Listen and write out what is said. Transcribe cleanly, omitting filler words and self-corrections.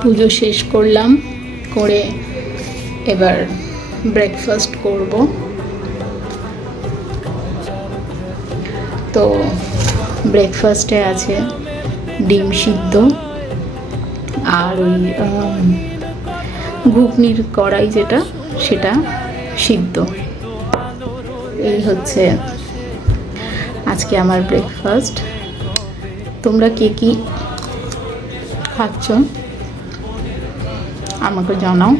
পুজো শেষ করলাম, করে এবার ব্রেকফাস্ট করব। তো ব্রেকফাস্টে আছে ডিম সিদ্ধ আর ওই ঘুগনির কড়াই যেটা, সেটা সিদ্ধ। এই হচ্ছে আজকে আমার ব্রেকফাস্ট। তোমরা কে কি খাচ্ছ আমাকে জানাও।